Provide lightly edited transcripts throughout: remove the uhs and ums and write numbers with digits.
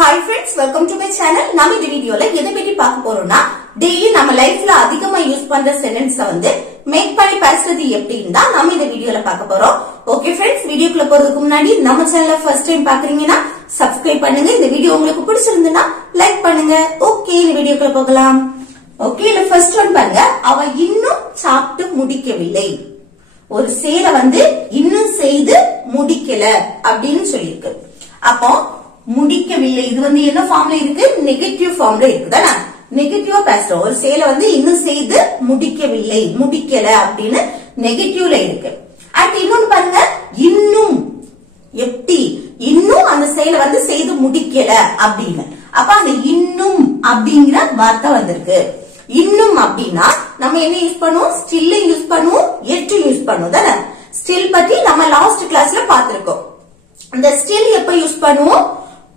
Hi friends, welcome to my channel. நாம இந்த வீடியோல எதை பத்தி பார்க்க போறோம்னா டெய்லி நம்ம லைஃப்ல அதிகமா யூஸ் பண்ற சென்டென்ஸ் வந்து மேக் பண்ணி பேசுறது எப்படின்னு தான் நாம இந்த வீடியோல பார்க்க போறோம். ஓகே फ्रेंड्स, வீடியோக்குள்ள போறதுக்கு முன்னாடி நம்ம சேனலை ஃபர்ஸ்ட் டைம் பாக்குறீங்கன்னா சப்ஸ்கிரைப் பண்ணுங்க. இந்த வீடியோ உங்களுக்கு பிடிச்சிருந்தா லைக் பண்ணுங்க. ஓகே, இந்த வீடியோக்குள்ள போகலாம். ஓகே, இந்த ஃபர்ஸ்ட் ஒன் பாருங்க. அவ இன்னும் சாப்பிட்டு முடிக்கவில்லை. ஒரு செயலை வந்து இன்னும் செய்து முடிக்கல அப்படின்னு சொல்லிருக்கு. அப்போ முடிக்கவில்லை இது வந்து என்ன ஃபார்ம்ல இருக்கு? நெகட்டிவ் ஃபார்ம்ல இருக்குதானே? நெகட்டிவா பேசுறோம். ஒரு செயலை வந்து இன்னும் செய்து முடிக்கவில்லை, முடிக்கல அப்படின்னு நெகட்டிவ்ல இருக்கு. அடுத்து இன்னொன்னு பாருங்க, இன்னும் எப்படி இன்னும் அந்த செயலை வந்து செய்து முடிக்கல அப்படின்னு. அப்ப அந்த இன்னும் அப்படிங்கிற வார்த்தை வந்திருக்கு. இன்னும் அப்படின்னா நம்ம என்ன யூஸ் பண்ணுவோம்? ஸ்டில் யூஸ் பண்ணுவோம், எட் யூஸ் பண்ணுவோம் தானே? ஸ்டில் பத்தி நம்ம லாஸ்ட் கிளாஸ்ல பாத்திருக்கோம். இந்த ஸ்டில் எப்ப யூஸ் பண்ணுவோம்?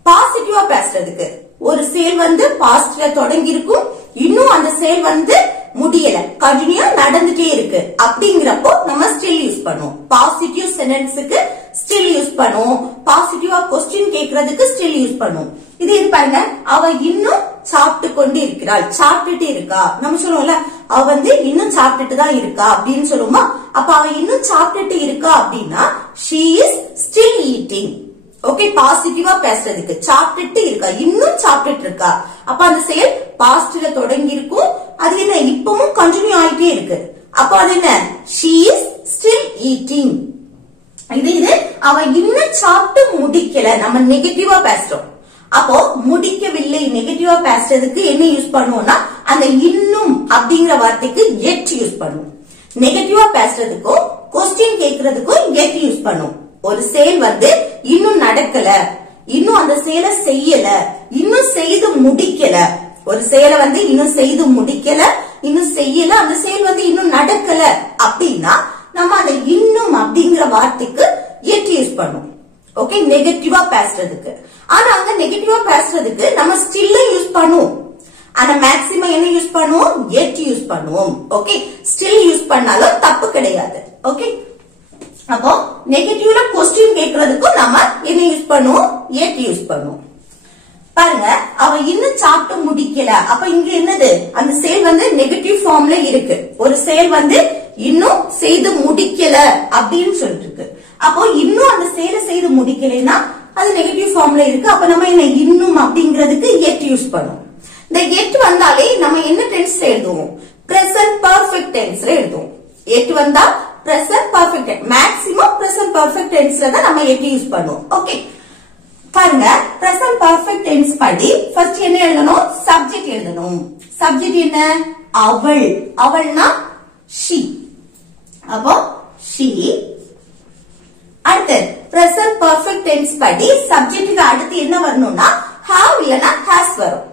பாசிட்டிவா பேசுறதுக்கு. ஒரு செயல் வந்து பாசிட்டிவா தொடங்கி இருக்கும், இன்னும் அந்த செயல் வந்து முடியல, கண்டினியூ நடந்துட்டே இருக்கு அப்படிங்கிறப்போ நம்ம ஸ்டில் யூஸ் பண்ணுவோம். பாசிட்டிவ் சென்டென்ஸுக்கு ஸ்டில் யூஸ் பண்ணுவோம், பாசிட்டிவா கொஸ்டின் கேட்கறதுக்கு ஸ்டில் யூஸ் பண்ணுவோம். இது பாருங்க, அவ இன்னும் சாப்பிட்டு கொண்டு இருக்கிறாள், சாப்பிட்டுட்டு இருக்கா. நம்ம சொல்லுவோம்ல, அவ வந்து இன்னும் சாப்பிட்டுட்டு தான் இருக்கா அப்படின்னு சொல்லுவோமா? அப்ப அவ இன்னும் சாப்பிட்டுட்டு இருக்கா அப்படின்னா she is still eating. Okay, பாசிட்டிவா பேசுறதுக்கு சாப்பிட்டுட்டு இருக்கா, இன்னும் சாப்பிட்டுட்டு இருக்கா. அப்ப அந்த செயல் பாஸ்ட்ல தொடங்கி இருக்கும், அது என்ன இப்பவும் கண்டினியூ ஆயிட்டே இருக்கு. அப்ப அது என்ன? she is still eating. இது அவ இன்னும் சாப்பிட்டு முடிக்கல, நம்ம நெகட்டிவா பேசுறோம். அப்போ முடிக்கவில்லை நெகட்டிவா பேசுறதுக்கு என்ன யூஸ் பண்ணுவோம்னா அந்த இன்னும் அப்படிங்கிற வார்த்தைக்கு எட் யூஸ் பண்ணுவோம். நெகட்டிவா பேசுறதுக்கும் கொஸ்டின் கேட்கறதுக்கும் எட் யூஸ் பண்ணுவோம். ஒரு செயல் வந்து இன்னும் நடக்கல, இன்னும் அந்த செயலை செய்யல, இன்னும் செய்து முடிக்கல. ஒரு செயலை வந்து இன்னும் செய்து முடிக்கல, இன்னும் செய்யல, அந்த செயல் வந்து இன்னும் நடக்கல அப்படின்னா நம்ம அந்த இன்னும் அப்படிங்கிற வார்த்தைக்கு எட் யூஸ் பண்ணுவோம். ஓகே, நெகட்டிவா பேசுறதுக்கு. ஆனா அங்க நெகட்டிவா பேசுறதுக்கு நம்ம ஸ்டில் யூஸ் பண்ணுவோம். ஆனா மேக்ஸிமம் என்ன யூஸ் பண்ணுவோம்? எட் யூஸ் பண்ணுவோம். ஓகே, ஸ்டில் யூஸ் பண்ணாலும் தப்பு கிடையாது. ஓகே, அப்போ நெகட்டிவ்ல கொஸ்டின் கேட்கறதுக்கும் நம்ம என்ன யூஸ் பண்ணுவோம்? எட் யூஸ் பண்ணுவோம். பாருங்க, அவ இன்னும் சாப்பிட்டு முடிக்கல. அப்ப இங்க என்னது? அந்த செயல் வந்து நெகட்டிவ் ஃபார்ம்ல இருக்கு. ஒரு செயல் வந்து இன்னும் செய்து முடிக்கல அப்படின்னு சொல்லிட்டு இருக்கு. அப்போ இன்னும் அந்த செயலை செய்து முடிக்கலைன்னா அது நெகட்டிவ் ஃபார்ம்ல இருக்கு. அப்ப நம்ம என்ன இன்னும் அப்படிங்கிறதுக்கு எட் யூஸ் பண்ணுவோம். இந்த எட் வந்தாலே நம்ம என்ன டென்ஸ்ல எழுதுவோம்? பிரசன்ட் பர்ஃபெக்ட் டென்ஸ்ல எழுதுவோம். எட் வந்தா present perfect, maximum present perfect டென்ஸ்ல தான் நம்ம எட் யூஸ் பண்ணுவோம். ஓகே, பாருங்க, பிரசன்ட் பர்ஃபெக்ட் டென்ஸ் படி ஃபர்ஸ்ட் என்ன எழுதணும்? சப்ஜெக்ட் எழுதணும். சப்ஜெக்ட் என்ன? அவள். அவள்னா she. அப்போ she. அடுத்து பிரசன்ட் பர்ஃபெக்ட் டென்ஸ் படி சப்ஜெக்ட்டுக்கு அடுத்து என்ன வரணும்னா have இல்லனா has வரும்.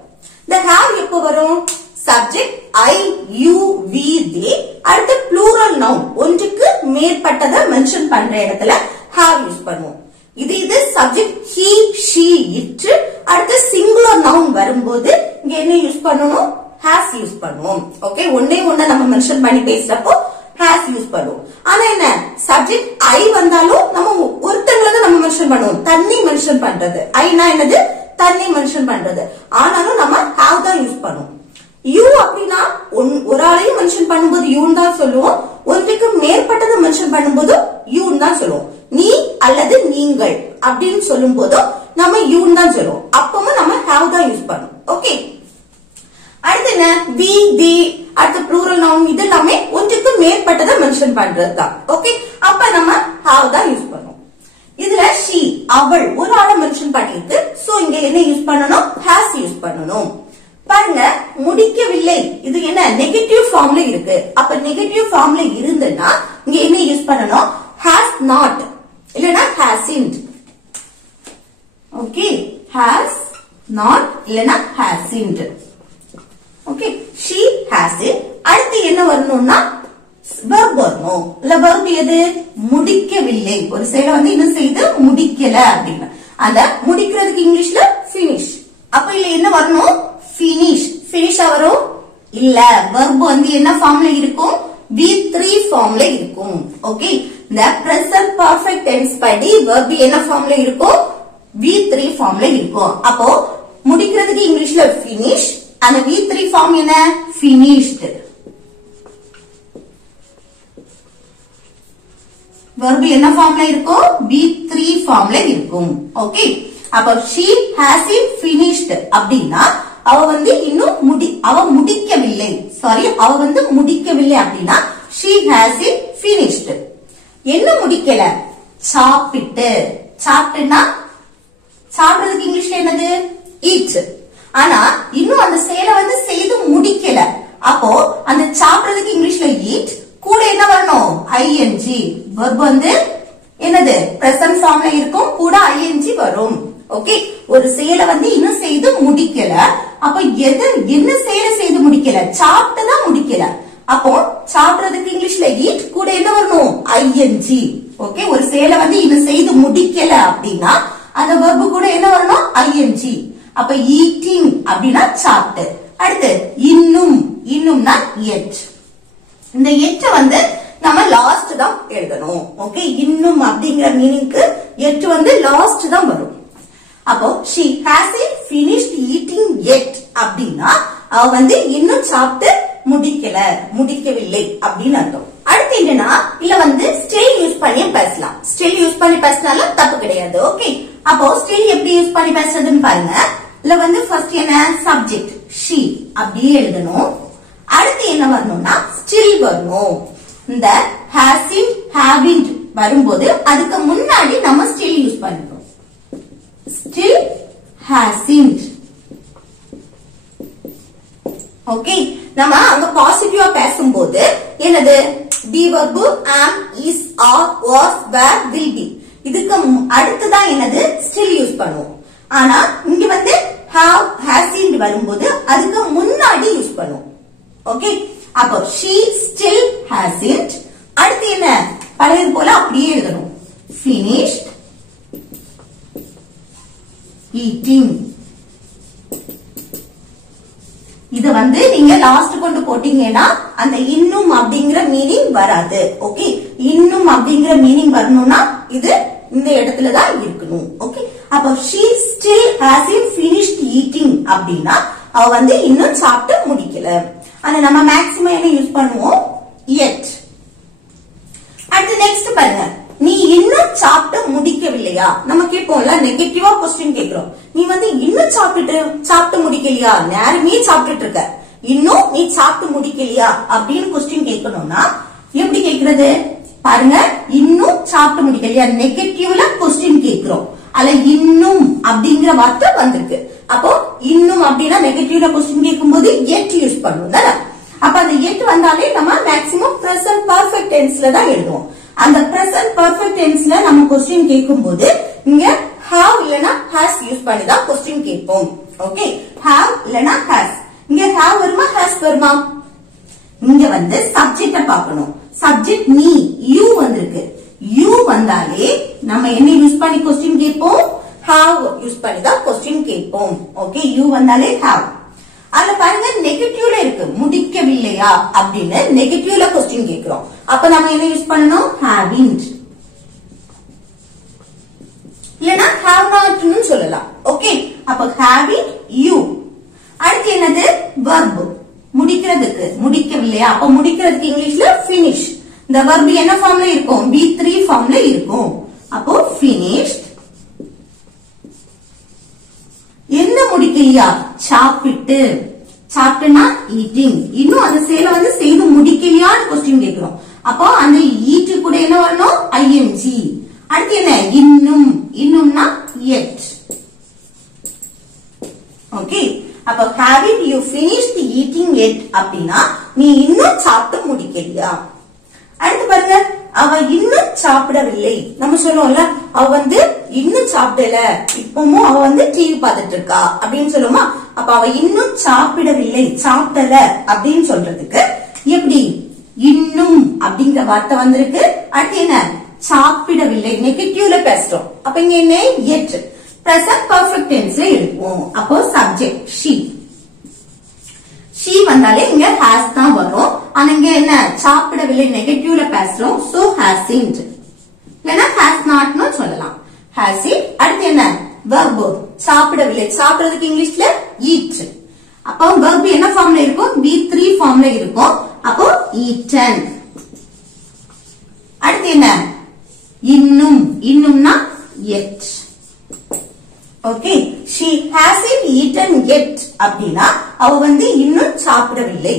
இந்த have எப்போ வரும்? Subject I, you, we, they. அடுத்து ப்ளூரல் நவுன், ஒன்றுக்கு மேற்பட்டதை மென்ஷன் பண்ற இடத்துல have யூஸ் பண்ணுவோம். இது சப்ஜெக்ட் he, she, it. அடுத்து சிங்குலர் நவுன் வரும்போது இங்க என்ன யூஸ் பண்ணணும்? has யூஸ் பண்ணுவோம். ஓகே, ஒண்ணே நம்ம மென்ஷன் பண்ணி பேசுறப்போ has யூஸ் பண்ணுவோம். ஆனா என்ன, சப்ஜெக்ட் I வந்தாலும் நம்ம ஒருத்தங்களை தான் நம்ம மென்ஷன் பண்ணுவோம். தண்ணி மென்ஷன் பண்றது ஐனா என்னது? தண்ணி மென்ஷன் பண்றது. ஆனாலும் நம்ம have தான் யூஸ் பண்ணுவோம். யூ அப்படின்னா ஒரு ஆளையும் மென்ஷன் பண்ணும்போது யூன்னு தான் சொல்லுவோம். ஒன்றுக்கு மேற்பட்டதை மென்ஷன் பண்ணும்போது யூன்னு தான் சொல்லுவோம். நீ அல்லது நீங்கள் அப்படின்னு சொல்லும் போதும் நம்ம யூன்னு தான் சொல்லுவோம். அப்பவும் நம்ம have தான் யூஸ் பண்ணுவோம். ஓகே, அடுத்து என்ன? we, they. அடுத்து ப்ளூரல் நவுன், இது எல்லாமே ஒன்றுக்கு மேற்பட்டதை மென்ஷன் பண்றது தான். ஓகே, அப்ப நம்ம have தான் யூஸ் பண்ணுவோம். இதுல she, அவள், ஒரு ஆளை மென்ஷன் பண்ணிருக்கு. சோ இங்க என்ன யூஸ் பண்ணணும்? has யூஸ் பண்ணணும். பாருங்க, முடிக்கவில்லை இது என்ன? நெகட்டிவ் ஃபார்ம்ல இருக்கு. அப்ப நெகட்டிவ் ஃபார்ம்ல இருந்துன்னா இங்க என்ன யூஸ் பண்ணணும்? has not இல்லனா hasn't. ஓகே, has not இல்லனா hasn't. Okay, she hasn't. அடுத்து என்ன வரணும்னா verb வரணும். இல்ல verb எது? முடிக்கவில்லை. ஒரு செயலை வந்து இன்னும் செய்து முடிக்கல அப்படின்னா அத முடிக்கிறதுக்கு இங்கிலீஷ்ல finish. அப்ப இல்ல என்ன வரணும்? finish. finish வரும் இல்ல. verb வந்து என்ன ஃபார்ம்ல இருக்கும்? V3 ஃபார்ம்ல இருக்கும். ஓகே, இந்த present perfect tense படி verb என்ன ஃபார்ம்ல இருக்கும்? V3 ஃபார்ம்ல இருக்கும். அப்போ முடிக்கிறதுக்கு இங்கிலீஷ்ல finish. அந்த V3 ஃபார்ம் என்ன? finished. verb என்ன ஃபார்ம்ல இருக்கும்? V3 ஃபார்ம்ல இருக்கும். ஓகே, அப்ப she hasn't finished அப்படின்னா அவ இன்னும் முடிக்கவில்லை. சாரி, அவ முடிக்கவில்லை அப்படின்னா she hasn't finished. என்ன முடிக்கல? சாப்பிட்டு. சாப்பிட்டுனா சாப்பிடுறதுக்கு இங்கிலீஷ்ல என்னது? eat. ஆனா இன்னும் அந்த செயலை செய்து முடிக்கல. அப்போ அந்த சாப்பிடுறதுக்கு இங்கிலீஷ்ல eat, கூட என்ன வரணும்? ing. verb என்னது? present ஃபார்ம்ல இருக்கும், கூட ing வரும். ஓகே, ஒரு செயலை இன்னும் செய்து முடிக்கல. அப்ப என்ன செயலை செய்து முடிக்கல? சாப்பிட்டு தான் முடிக்கல. அப்போ சாப்பிடுறதுக்கு இங்கிலீஷ்ல eat, கூட என்ன வரணும்? ing. ஓகே, ஒரு செயலை இன்னும் செய்து முடிக்கல அப்படின்னா அந்த verb கூட என்ன வரணும்? ing. அப்ப eating அப்படின்னா சாப்பிட்டு. அடுத்து இன்னும். இன்னும்னா yet. இந்த yet நம்ம லாஸ்ட் தான் எழுதணும். ஓகே, இன்னும் அப்படிங்கிற மீனிங்க்கு yet லாஸ்ட் தான் வரும். அப்போ she hasn't finished eating yet அப்படின்னா அவ இன்னும் சாப்பிட்டு முடிக்கவில்லை அப்படின்னு அர்த்தம். அடுத்து என்னன்னா, இல்ல still யூஸ் பண்ணி பேசலாம். still யூஸ் பண்ணி பேசினாலும் தப்பு கிடையாது. ஓகே, அப்போ still எப்படி யூஸ் பண்ணி பேசுறதுன்னு பாருங்க. இல்ல ஃபர்ஸ்ட் என்ன? சப்ஜெக்ட் she அப்படியே எழுதணும். அடுத்து என்ன வரணும்னா still வரணும். இந்த hasn't, haven't வரும்போது அதுக்கு முன்னாடி நம்ம still யூஸ் பண்ணிக்கணும். still hasn't. ஓகே, நம்ம அங்க பாசிட்டிவா பேசும்போது என்னது? be verb am, is, are, was, were, will be. இதுக்கு அடுத்துதான் என்னது? still யூஸ் பண்ணுவோம். ஆனா இங்க have, hasn't வரும்போது அதுக்கு முன்னாடி யூஸ் பண்ணுவோம். ஓகே, அப்போ she still hasn't. அடுத்து என்ன? பழையது போல அப்படியே எழுதணும். finished eating. இது நீங்க லாஸ்ட் கொண்டு போட்டீங்கன்னா அந்த இன்னும் அப்படிங்கிற மீனிங் வராது. ஓகே, இன்னும் அப்படிங்கிற மீனிங் வரணும்னா இது இந்த இடத்துல தான் இருக்கணும். ஓகே, அப்ப she still hasn't finished eating அப்படின்னா அவ இன்னும் சாப்பிட்டு முடிக்கல. ஆனா நம்ம மேக்ஸிமம் என்ன யூஸ் பண்ணுவோம்? yet. அடுத்து நெக்ஸ்ட் பாருங்க, நீ இன்னும் சாப்பிட்டு முடிக்கவில்லையா? நம்ம கேட்போம்ல, நெகட்டிவா क्वेश्चन கேக்குறோம். நீ இன்னும் சாப்பிட்டு முடிக்கலையா? நேரமே சாப்பிட்டுட்டு இருக்க, இன்னும் நீ சாப்பிட்டு முடிக்கலையா அப்படின்னு क्वेश्चन கேட்கணும்னா எப்படி கேக்குறது பாருங்க. இன்னும் சாப்பிட்டு முடிக்கலையா, நெகட்டிவ்ல क्वेश्चन கேக்குறோம். அதுல இன்னும் அப்படிங்கிற வார்த்தை வந்திருக்கு. அப்போ இன்னும் அப்படின்னா நெகட்டிவ்ல क्वेश्चन கேட்கும்போது yet யூஸ் பண்ணுவோம் தானே. அப்ப அந்த yet வந்தாலே நம்ம மேக்ஸிமம் present perfect tenseல தான் எழுதுவோம். அந்த present perfect tenseல நம்ம क्वेश्चन கேட்கும்போது இங்க have இல்லனா has யூஸ் பண்ணி தான் क्वेश्चन கேட்போம். ஓகே, have இல்லனா has. இங்க have வருமா has வருமா? இங்க சப்ஜெக்ட பார்க்கணும். சப்ஜெக்ட் நீ, you வந்திருக்கு. you வந்தாலே நம்ம என்ன யூஸ் பண்ணி क्वेश्चन கேட்போம்? have யூஸ் பண்ணி தான் क्वेश्चन கேட்போம். ஓகே, you வந்தாலே have. அதுல பாருங்க நெகட்டிவ்ல இருக்கு, முடிக்கவில்லையா அப்படின்னு நெகட்டிவ்ல क्वेश्चन கேக்குறோம். அப்ப நம்ம என்ன யூஸ் பண்ணணும்? haven't இல்லனா have not னு சொல்லலாம். ஓகே, அப்ப haven't you. அடுத்து என்னது? verb. முடிக்கிறதுக்கு, முடிக்கவில்லையா? அப்ப முடிக்கிறதுக்கு இங்கிலீஷ்ல finish. இந்த verb என்ன ஃபார்ம்ல இருக்கும்? V3 ஃபார்ம்ல இருக்கும். அப்போ finished. என்ன முடிக்கலையா? சாப்பிட்டு. சாப்பிட்டுனா eating. இன்னும் அந்த செயலை செய்து முடிக்கலையான்னு क्वेश्चन கேக்குறோம். அப்போ அந்த eat கூட என்ன வரணும்? ing. அடுத்து என்ன? இன்னும். இன்னும்னா yet. ஓகே, அப்ப haven't you finished eating yet அப்படின்னா நீ இன்னும் சாப்பிட்டு முடிக்கலையா? அடுத்து பாருங்க, அவ இன்னும் சாப்பிடவில்லை. நம்ம சொல்லுவோம்ல, அவ இன்னும் சாப்பிடல, இப்பவும் அவ டிவி பார்த்துட்டு இருக்கா அப்படின்னு சொல்லுவோமா? அப்ப அவ இன்னும் சாப்பிடவில்லை, சாப்பிடல அப்படின்னு சொல்றதுக்கு எப்படி? இன்னும் அப்படிங்கிற வார்த்தை வந்திருக்கு. அடுத்து என்ன? சாப்பிடவில்லை, நெகட்டிவ்ல பேசுறோம். அப்ப இங்க என்ன? yet. present perfect tenseல இருக்கும். அப்போ சப்ஜெக்ட் she. she வந்தாலே இங்க has தான் வரும். ஆனா இங்க என்ன? சாப்பிடவில்லை, நெகட்டிவ்ல பேசுறோம். so hasn't இல்லனா has not னு சொல்லலாம். has it. அடுத்து என்ன? verb சாப்பிடவில்லை சாப்பிடுறதுக்கு இங்கிலீஷ்ல eat அப்போ verb என்ன ஃபார்ம்ல இருக்கும் be3 ஃபார்ம்ல இருக்கும் அப்போ eaten அடுத்து என்ன இன்னும்னா yet okay she hasn't eaten yet அப்படினா அவ வந்து இன்னும் சாப்பிடவில்லை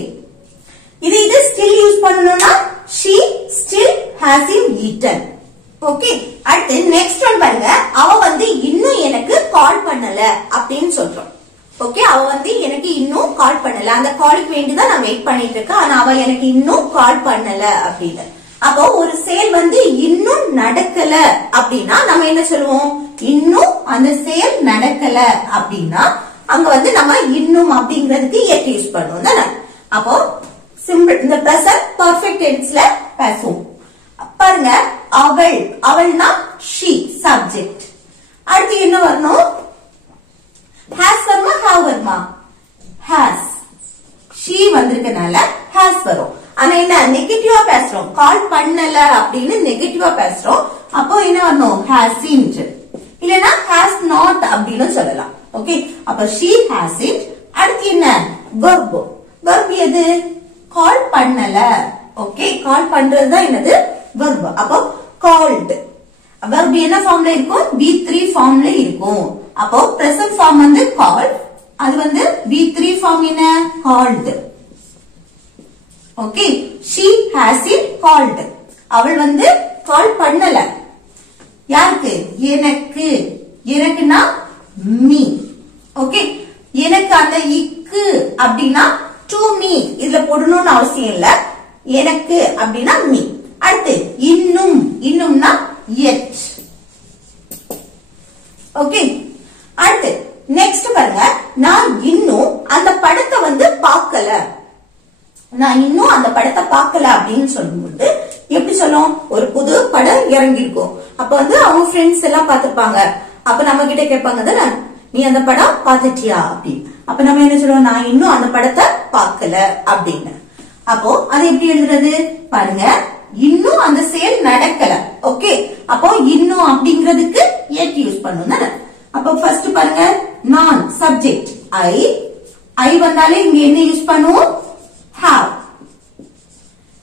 இது still யூஸ் பண்ணனும்னா she still hasn't eaten okay அடுத்து நெக்ஸ்ட் ஒன் பாருங்க அவ வந்து இன்னும் எனக்கு கால் பண்ணல அப்படினு சொல்றோம் ஓகே அவ வந்து எனக்கு இன்னும் கால் பண்ணல அந்த காலுக்கு வேண்டி தான் நான் வெயிட் பண்ணிட்டு இருக்கேன் ஆனா அவ எனக்கு இன்னும் கால் பண்ணல அப்படினு அப்போ ஒரு செயல் வந்து இன்னும் நடக்கல அப்படினா நம்ம என்ன சொல்லுவோம் இன்னும் அந்த செயல் நடக்கல அப்படினா அங்க வந்து நம்ம இன்னும் அப்படிங்கிறதுக்கு yet யூஸ் பண்ணுவோம் தானே அப்போ சிம்பிள் இந்த பிரசன்ட் பெர்ஃபெக்ட் டென்ஸ்ல பேசுவோம் பாருங்க அவள்னா she சப்ஜெக்ட் அடுத்து என்ன வரணும் has வருமா have வருமா has she வந்திருக்கனால has வரும் ஆனா என்ன நெகட்டிவா பேசுறோம் கால் பண்ணல அப்படின்னு நெகட்டிவா பேசுறோம் அப்போ என்ன வரணும் hasn't இல்லனா has not அப்படின்னு சொல்லலாம் ஓகே அப்ப she hasn't அடுத்து என்ன verb எது கால் பண்ணல ஓகே கால் பண்றதுதான் என்னது verb அப்போ called verb என்ன ஃபார்ம்ல இருக்கும் be3 ஃபார்ம்ல இருக்கும் அப்போ present form வந்து called அது வந்து be3 ஃபார்ம் என்ன called okay she hasn't called அவள் வந்து கால் பண்ணல யாருக்கு எனக்குனா me ஓகே எனக்கு அந்த இக்கு அப்படினா to me இதுல போடணும்னு அவசியம் இல்ல எனக்கு அப்படினா me அடுத்து இன்னும்னா yet ஓகே அடுத்து நெக்ஸ்ட் பாருங்க நான் இன்னும் அந்த படத்தை வந்து பார்க்கல அப்படின்னு சொல்லும்போது எப்படி சொல்லும் ஒரு புது படம் இறங்கி இருக்கும் அப்ப வந்து அவங்க ஃப்ரெண்ட்ஸ் எல்லாம் பாத்துப்பாங்க அப்ப நம்ம கிட்ட கேட்பாங்க தானே நீ அந்த படம் பாத்துட்டியா அப்படின்னு அப்ப நம்ம என்ன சொல்லுவோம் நான் இன்னும் அந்த படத்தை பார்க்கல அப்படின்னு அப்போ அது எப்படி எழுதுறது பாருங்க இன்னும் அந்த செயல் நடக்கல ஓகே அப்போ இன்னும் அப்படிங்கிறதுக்கு yet யூஸ் பண்ணணும் தானே அப்போ ஃபர்ஸ்ட் பாருங்க நான் சப்ஜெக்ட் ஐ வந்தாலே இங்க என்ன யூஸ் பண்ணுவோம் have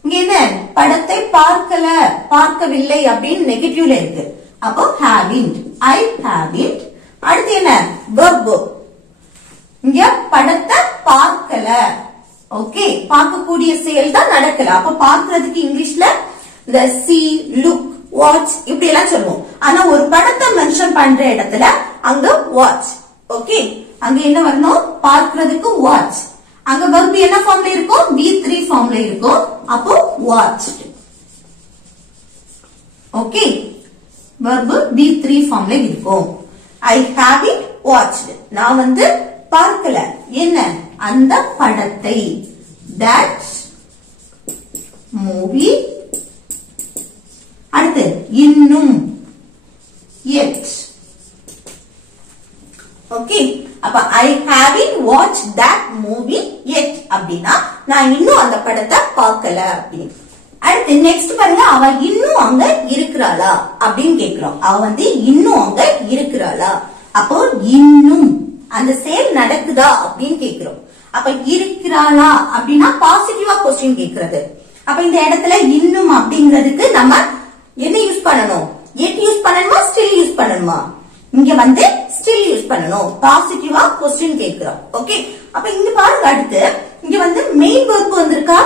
இங்க என்ன படத்தை பார்க்கவில்லை அப்படின்னு நெகட்டிவ்ல இருக்கு அப்போ haven't I haven't அடுத்து என்ன verb இங்க படத்தை பார்க்கல ஓகே பார்க்கக்கூடிய செயல் தான் நடக்கல அப்ப பார்க்கிறதுக்கு இங்கிலீஷ்ல the see look watch இப்படி எல்லாம் சொல்லுவோம் ஆனா ஒரு படத்தை மென்ஷன் பண்ற இடத்துல அங்க watch ஓகே அங்க என்ன வரணும் பார்க்கிறதுக்கு watch அங்க verb என்ன ஃபார்ம்ல இருக்கும் be3 ஃபார்ம்ல இருக்கும் அப்போ watched ஓகே verb be3 ஃபார்ம்ல இருக்கும் I haven't watched நான் வந்து பார்க்கல என்ன அந்த படத்தை that movie அடுத்து இன்னும் yet ஓகே அப்ப I haven't watched that movie yet அப்படினா நான் இன்னும் அந்த படத்தை பார்க்கல அப்படின்னு அடுத்து நெக்ஸ்ட் பாருங்க அவ இன்னும் அங்க இருக்கிறாளா அப்படின்னு கேக்குறோம் அவ வந்து இன்னும் அங்க இருக்கிறாளா அப்போ இன்னும் அந்த செயல் நடக்குதா அப்படின்னு கேக்குறோம் அப்ப இருக்கிறாளா அப்படின்னா பாசிட்டிவா கொஸ்டின் கேக்குறது அப்ப இந்த இடத்துல இன்னும் அப்படிங்கிறதுக்கு நம்ம என்ன யூஸ் பண்ணணும் yet யூஸ் பண்ணணுமா still யூஸ் பண்ணணுமா இங்க வந்து still யூஸ் பண்ணணும் பாசிட்டிவா கொஸ்டின் கேக்குறோம் ஓகே அப்ப இங்க பாருங்க அடுத்து இங்க வந்து மெயின் verb வந்திருக்கா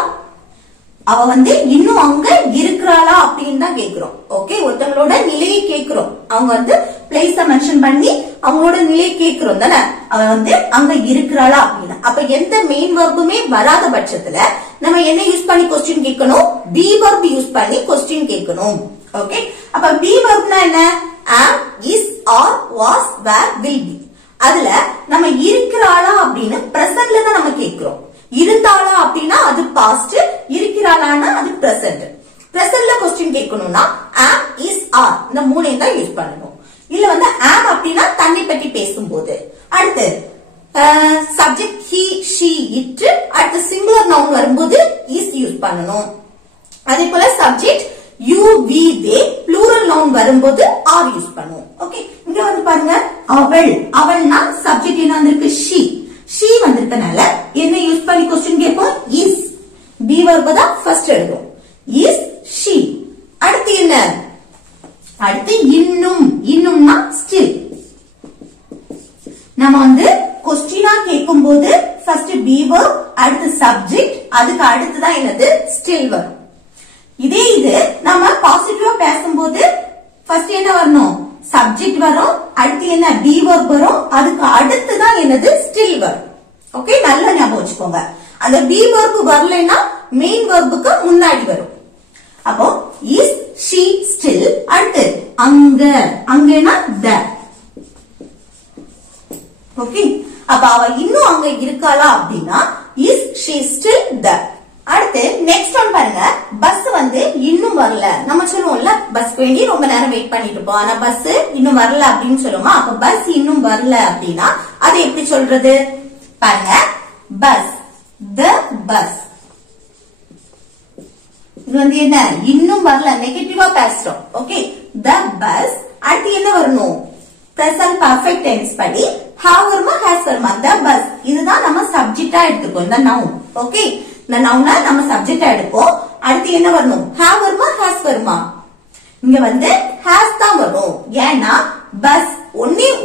அவ வந்து இன்னும் அங்க இருக்கிறாளா அப்படின்னு தான் கேக்குறோம் ஓகே ஒருத்தங்களோட நிலையை கேக்குறோம் அவங்க வந்து பிளேஸ மென்ஷன் பண்ணி அவங்களோட நிலையை கேக்குறோம் தானே அவ வந்து அங்க இருக்கிறாளா அப்படின்னு அப்ப எந்த மெயின் வெர்புமே வராத பட்சத்துல நம்ம என்ன யூஸ் பண்ணி கொஸ்டின் கேட்கணும் பி வெர்ப் யூஸ் பண்ணி கொஸ்டின் கேட்கணும் ஓகே அப்ப பி வெர்ப்னா என்ன am is are was were will be அதுல நம்ம இருக்கிறாளா அப்படின்னு பிரசன்ட்ல தான் நம்ம கேக்குறோம் இருந்தாளா அப்படின்னா அது பாஸ்ட் இருக்கிறாளானா அது பிரசன்ட் பிரசன்ட்ல क्वेश्चन கேட்கணும்னா am is are இந்த மூணையும் தான் யூஸ் பண்ணணும் இல்ல வந்து am அப்படின்னா தன்னை பத்தி பேசும்போது அடுத்து சப்ஜெக்ட் he she it அடுத்து சிங்குலர் நவுன் வரும்போது is யூஸ் பண்ணணும் அதே போல subject you we they plural noun வரும்போது ஆர் யூஸ் பண்ணுவோம். ஓகே, இங்க வந்து பாருங்க அவள், அவள்னா சப்ஜெக்ட் என்ன வந்திருக்கு she வந்திருக்கனால என்ன யூஸ் பண்ணி क्वेश्चन கேட்போம் is. பி verb தான் ஃபர்ஸ்ட் எழுதுவோம். is she. அடுத்து என்ன? அடுத்து இன்னும், இன்னும்னா still. நம்ம வந்து क्वेश्चना கேட்கும்போது ஃபர்ஸ்ட் பி verb, அடுத்து சப்ஜெக்ட், அதுக்கு அடுத்து தான் என்னது still வரும். இதே இது நம்ம பாசிட்டிவா பேசும்போது ஃபர்ஸ்ட் என்ன வரணும்? சப்ஜெக்ட் வரும், அடுத்து என்ன பி verb வரும், அதுக்கு அடுத்து தான் என்னது still வரும். ஓகே, நல்லா ஞாபகம் வச்சுக்கோங்க. அந்த பி verb வரலைன்னா மெயின் verb-க்கு முன்னாடி வரும். அப்போ is she still, அடுத்து அங்க, அங்கனா there. ஓகே, அப்ப அவ இன்னும் அங்க இருக்காளா அப்படின்னா is she still there. அடுத்து நெக்ஸ்ட் ஒன் பாருங்க, பஸ் வந்து இன்னும் வரல. நம்ம சொல்லுவோம்ல பஸ்க்கு வேண்டி ரொம்ப நேரம் வெயிட் பண்ணிட்டு இருப்போம், ஆனா பஸ் இன்னும் வரல அப்படின்னு சொல்லுவோமா. அப்ப பஸ் இன்னும் வரல அப்படின்னா அது எப்படி சொல்றது? பாருங்க, பஸ், the bus. இது வந்து என்ன? இன்னும் வரல, நெகட்டிவா பேசுறோம். Okay, the bus. அடுத்து என்ன வரணும்? present perfect tense படி have வருமா has வருமா? the bus. இதுதான் நம்ம சப்ஜெக்டா எடுத்துக்கோ, இந்த noun. ஓகே, இந்த noun-அ நம்ம சப்ஜெக்டா எடுப்போம். அடுத்து என்ன வரணும்? have வருமா has வருமா? இங்க வந்து has தான் வரும். ஏன்னா பஸ்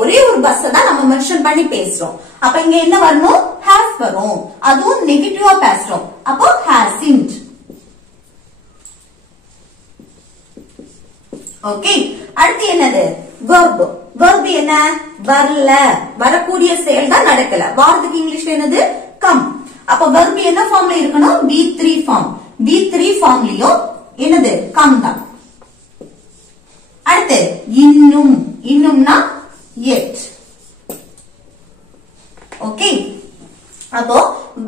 ஒரே ஒரு பஸ் தான் நம்ம மென்ஷன் பண்ணி பேசுறோம். அப்ப இங்க என்ன வரணும்? has வரும். அதுவும் நெகட்டிவா பேசுறோம். அப்போ hasn't. ஓகே, அடுத்து என்னது? verb. verb என்ன? வரல, வரக்கூடிய செயல் தான் நடக்கல. வாரத்துக்கு இங்கிலீஷ்ல என்னது? come. அப்ப verb என்ன ஃபார்ம்ல இருக்கணும்? V3 form. V3 ஃபார்ம்லயும் என்னது? come தான். அடுத்து இன்னும், இன்னும்னா yet. ஓகே, அப்போ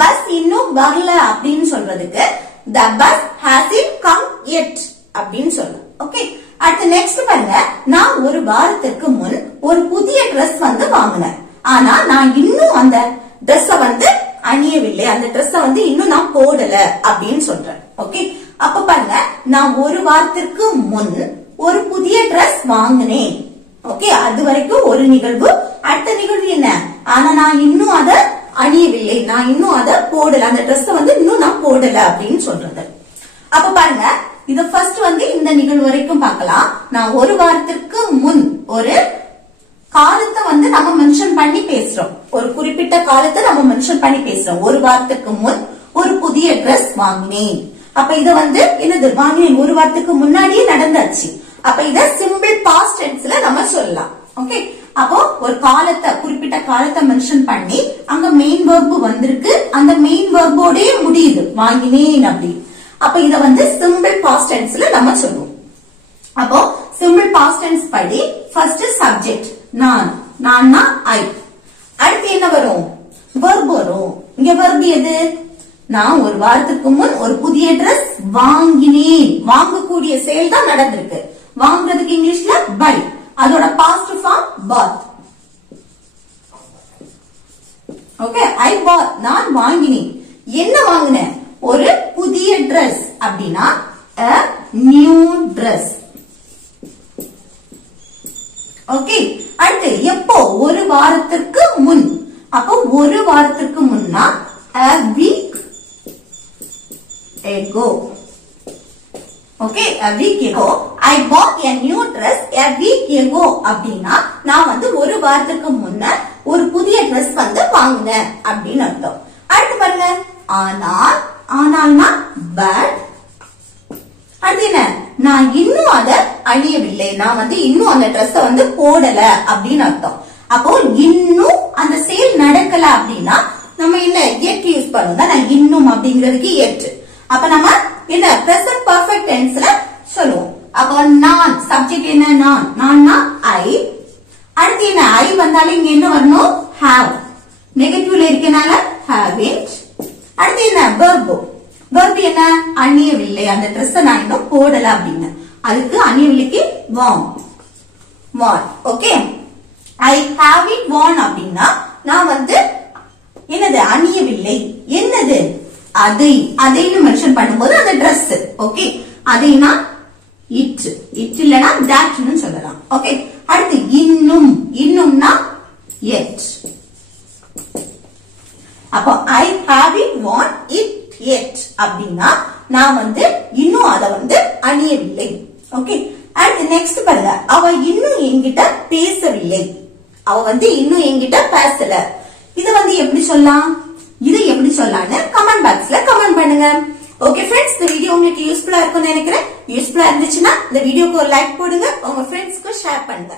பஸ் இன்னும் வரல அப்படின்னு சொல்றதுக்கு the bus hasn't come yet அப்படின்னு சொல்லணும். ஓகே, அடுத்து நெக்ஸ்ட் பாருங்க, நான் ஒரு வாரத்திற்கு முன் ஒரு புதிய Dress வந்து வாங்கினேன். ஆனா நான் இன்னும் அந்த Dress வந்து அணியவில்லை, அந்த Dress வந்து இன்னும் நான் போடல அப்படின்னு சொல்றேன். ஓகே, அப்ப பாருங்க, நான் ஒரு வாரத்திற்கு முன் ஒரு புதிய Dress வாங்கினேன். ஓகே, அது வரைக்கும் ஒரு நிகழ்வு. அடுத்த நிகழ்வு என்ன? ஆனா நான் இன்னும் அத அணியவில்லை, நான் இன்னும் அத போடல, அந்த Dress வந்து இன்னும் நான் போடல அப்படின்னு சொல்றது. அப்ப பாருங்க, இத ஃபர்ஸ்ட் வந்து இந்த நிகழ்வு வரைக்கும் பார்க்கலாம். நான் ஒரு வாரத்திற்கு முன் ஒரு காலத்தை வந்து நம்ம மென்ஷன் பண்ணி பேசுறோம். ஒரு குறிப்பிட்ட காலத்தை நம்ம மென்ஷன் பண்ணி பேசுறோம். ஒரு வாரத்துக்கு முன் ஒரு புதிய Dress வாங்கினேன். அப்ப இத வந்து என்னது? வாங்கினேன் ஒரு வாரத்துக்கு முன்னாடியே நடந்தாச்சு. அப்ப இத சிம்பிள் பாஸ்ட் டென்ஸ்ல நம்ம சொல்லலாம். ஓகே, அப்போ ஒரு காலத்தை, குறிப்பிட்ட காலத்தை மென்ஷன் பண்ணி அங்க மெயின் verb வந்திருக்கு, அந்த மெயின் verb-ஓடே முடியுது வாங்கினேன் அப்படி. அப்ப இத வந்து சிம்பிள் பாஸ்ட் டென்ஸ்ல நம்ம சொல்லுவோம். அப்போ சிம்பிள் பாஸ்ட் டென்ஸ் படி ஃபர்ஸ்ட் சப்ஜெக்ட் நான், நான்னா ஐ. அடுத்து என்ன வரும்? verb வரும். இங்க verb எது? நான் ஒரு வாரத்துக்கு முன் ஒரு புதிய Dress வாங்கினேன். வாங்கக்கூடிய செயல் தான் நடந்திருக்கு. வாங்குறதுக்கு இங்கிலீஷ்ல buy. அதோட past form bought. Okay, I bought. நான் வாங்கினேன். என்ன வாங்கினேன்? ஒரு புதிய Dress அப்படின்னா a new dress. ஓகே, அடுத்து எப்போ? ஒரு வாரத்திற்கு முன். அப்போ ஒரு வாரத்திற்கு முன்னா a week ago. Okay, a week ago I bought a new dress a week ago அப்படின்னா நான் வந்து ஒரு வாரத்துக்கு முன்ன ஒரு புதிய Dress வந்து வாங்கினேன் அப்படின்னு அர்த்தம். அடுத்து பாருங்க, ஆனால், ஆனால்னா but. அடுத்து என்ன? நான் இன்னும் அத அணியவில்லை, நான் வந்து இன்னும் அந்த Dress வந்து போடல அப்படின்னு அர்த்தம். அப்போ இன்னும் அந்த சேல் நடக்கல அப்படின்னா நம்ம என்ன yet யூஸ் பண்ணுவோம். நான் இன்னும் அப்படிங்கிறதுக்கு yet. அப்ப நம்ம என்ன present perfect tenseல சொல்லுவோம். அப்ப நான் சப்ஜெக்ட் என்ன? நான், நான்னா I. அடுத்து என்ன? I வந்தாலும் இங்க என்ன வரணும்? have. நெகட்டிவ்ல இருக்கனால haven't. அடுத்து என்ன? verb. verb என்ன? அணியவில்லை, அந்த Dress நான் இன்னும் போடல அப்படின்னு. அதுக்கு அணியவில்லைக்கு worn. worn. Okay, I haven't worn அப்படின்னா நான் வந்து என்னது? அணியவில்லை. என்னது? அதை, அதைன்னு மென்ஷன் பண்ணும்போது அந்த Dress. ஓகே, அதைனா இட் இட் இல்லனா தட்னு சொல்லலாம். ஓகே, அடுத்து இன்னும் இன்னும்னா yet. அப்போ I haven't worn it yet அப்படின்னா நான் வந்து இன்னும் அத வந்து அணியவில்லை. ஓகே, அடுத்து நெக்ஸ்ட் பாருங்க, அவ இன்னும் என்கிட்ட பேசவில்லை. அவ வந்து இன்னும் என்கிட்ட பேசல. இது வந்து எப்படி சொல்லலாம், இது எப்படி சொல்லலாம்னு கமெண்ட் பாக்ஸ்ல கமெண்ட் பண்ணுங்க. ஓகே ஃப்ரெண்ட்ஸ், இந்த வீடியோ உங்களுக்கு யூஸ்ஃபுல்லா இருக்கும்னு நினைக்கிறேன். யூஸ்ஃபுல்லா இருந்துச்சுன்னா இந்த வீடியோக்கு ஒரு லைக் போடுங்க, உங்க ஃப்ரெண்ட்ஸ்க்கு ஷேர் பண்ணுங்க.